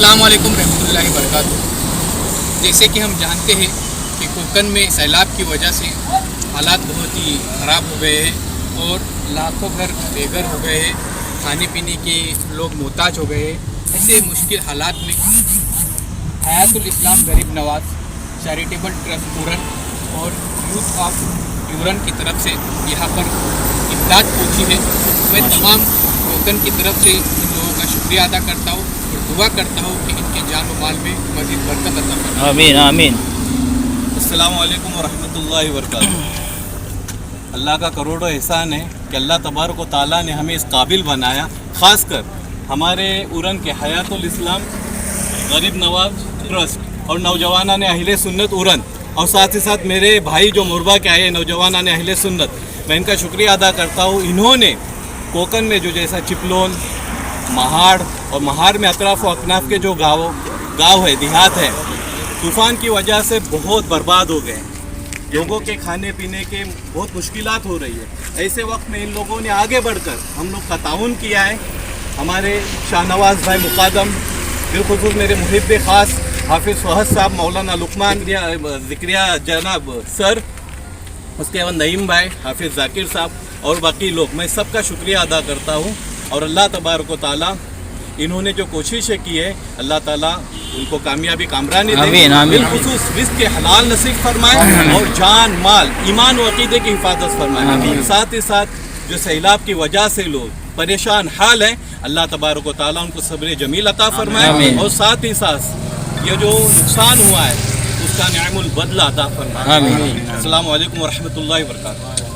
अस्सलाम वालेकुम रहमतुल्लाहि व बरकातुहू। जैसे कि हम जानते हैं कि कोकन में सैलाब की वजह से हालात बहुत ही ख़राब हो गए हैं और लाखों घर बेघर हो गए हैं, खाने पीने के लोग मोहताज हो गए हैं। ऐसे मुश्किल हालात में हयातुल इस्लाम गरीब नवाज चैरिटेबल ट्रस्ट उरन और यूथ ऑफ यूरन की तरफ से यहाँ पर इमदाद पहुँची है। मैं तमाम कोकन की तरफ से इन लोगों का शुक्रिया अदा करता हूँ और दुआ करता हूँ कि इनके जान व माल में मज़ीद बरकत अता फरमाए। आमीन आमीन। अस्सलाम वालेकुम वरहमतुल्लाहि वबरकातुहू। अल्लाह का करोड़ों एहसान है कि अल्लाह तबारक व तआला ने हमें इस काबिल बनाया, ख़ासकर हमारे उरन के हयातुल इस्लाम गरीब नवाज ट्रस्ट और नौजवाना ने अहले सुन्नत उरन और साथ ही साथ मेरे भाई जो मुरबा के आए नौजवाना ने अहले सुन्नत, मैं इनका शुक्रिया अदा करता हूँ। इन्होंने कोकन में जो जैसा चिपलोन, महाड़ और महाड़ में अतराफ़ व अकनाफ के जो गाँव है, देहात है, तूफ़ान की वजह से बहुत बर्बाद हो गए। लोगों के खाने पीने के बहुत मुश्किलात हो रही है। ऐसे वक्त में इन लोगों ने आगे बढ़कर हम लोग का ताउन किया है। हमारे शाहनवाज भाई मुकादम, बिलखुसूस मेरे मुहिब ख़ास हाफिज़ फहद साहब, मौलाना लुकमान ज़िक्रिया जनाब सर, उसके बाद नईम भाई, हाफिज़ जाकिर साहब और बाकी लोग, मैं सबका शुक्रिया अदा करता हूँ। और अल्लाह तबारक व तआला इन्होंने जो कोशिशें की है, अल्लाह ताला उनको कामयाबी कामरानी दे, बिलखुसूस रिज़्क़ के हलाल नसीब फरमाए और जान माल ईमान व अक़ीदे की हिफाजत फरमाए। साथ ही साथ जो सैलाब की वजह से लोग परेशान हाल हैं, अल्लाह तबारक व तआला उनको सब्र जमील अता फरमाए और साथ ही साथ ये जो नुकसान हुआ है उसका निअमुल बदला अता फरमाए। अस्सलामु अलैकुम व रहमतुल्लाहि व बरकातुहू।